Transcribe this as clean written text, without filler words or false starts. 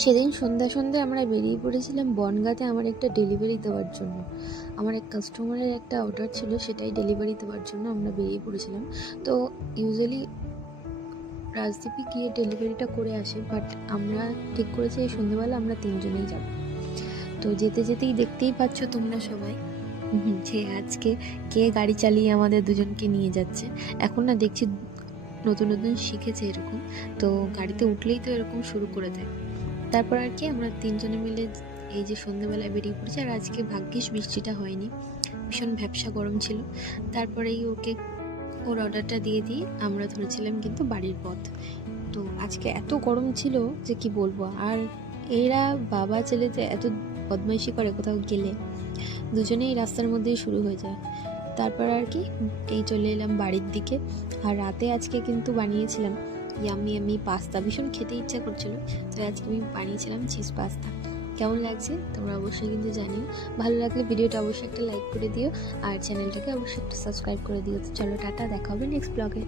সেদিন সন্ধ্যা আমরা বেরিয়ে পড়েছিলাম বনগাঁতে আমার একটা ডেলিভারি দেওয়ার জন্য। আমার এক কাস্টমারের একটা অর্ডার ছিল, সেটাই ডেলিভারি দেওয়ার জন্য আমরা বেরিয়ে পড়েছিলাম। তো ইউজুয়ালি রাজদীপই গিয়ে ডেলিভারিটা করে আসে, বাট আমরা ঠিক করেছি এই সন্ধ্যেবেলা আমরা তিনজনেই যাব। তো যেতে যেতেই দেখতেই পাচ্ছ তোমরা সবাই যে আজকে কে গাড়ি চালিয়ে আমাদের দুজনকে নিয়ে যাচ্ছে। এখন না দেখছি নতুন নতুন শিখেছে এরকম, তো গাড়িতে উঠলেই তো এরকম শুরু করে দেয়। তারপর আর কি আমরা তিনজনে মিলে এই যে সন্ধ্যেবেলায় বেরিয়ে পড়েছি। আর আজকে ভাগ্যিস বৃষ্টিটা হয়নি, ভীষণ ভ্যাপসা গরম ছিল। তারপরেই ওকে ওর অর্ডারটা দিয়ে দিয়ে আমরা ধরেছিলাম কিন্তু বাড়ির পথ। তো আজকে এত গরম ছিল যে কি বলবো। আর এরা বাবা ছেলেতে এত বদমাইশি করে, কোথাও গেলে দুজনেই রাস্তার মধ্যেই শুরু হয়ে যায়। তারপর আর কি এই চলে এলাম বাড়ির দিকে। আর রাতে আজকে কিন্তু বানিয়েছিলাম ইয়ামি পাস্তা, ভীষণ খেতে ইচ্ছা করছিল, তাই আজকে আমি বানিয়েছিলাম চিজ পাস্তা। কেমন লাগছে তোমরা অবশ্যই কিন্তু জানিও। ভালো লাগলে ভিডিওটা অবশ্যই একটা লাইক করে দিও, আর চ্যানেলটাকে অবশ্যই একটা সাবস্ক্রাইব করে দিও। তো চলো টাটা, দেখা হবে নেক্সট ব্লগে।